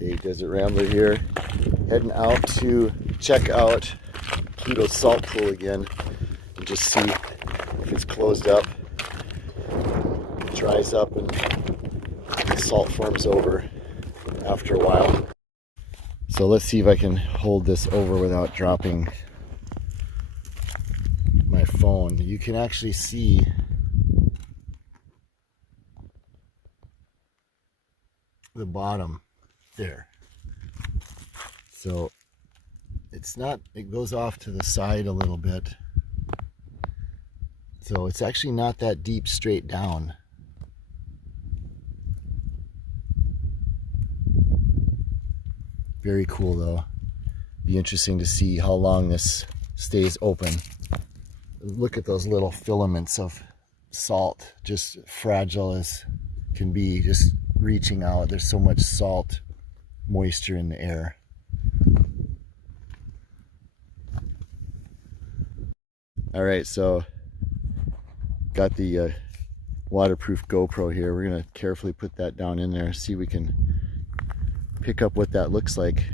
Hey, Desert Rambler here, heading out to check out Pluto's salt pool again and just see if it's closed up, it dries up, and the salt forms over after a while. So let's see if I can hold this over without dropping my phone. You can actually see the bottom there. So it goes off to the side a little bit. So it's actually not that deep straight down. Very cool though. Be interesting to see how long this stays open. Look at those little filaments of salt, just fragile as can be, just reaching out. There's so much salt moisture in the air. All right, so got the waterproof GoPro here. We're gonna carefully put that down in there, see if we can pick up what that looks like.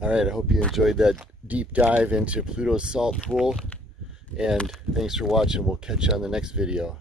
All right, I hope you enjoyed that deep dive into Pluto's salt pool, and thanks for watching. We'll catch you on the next video.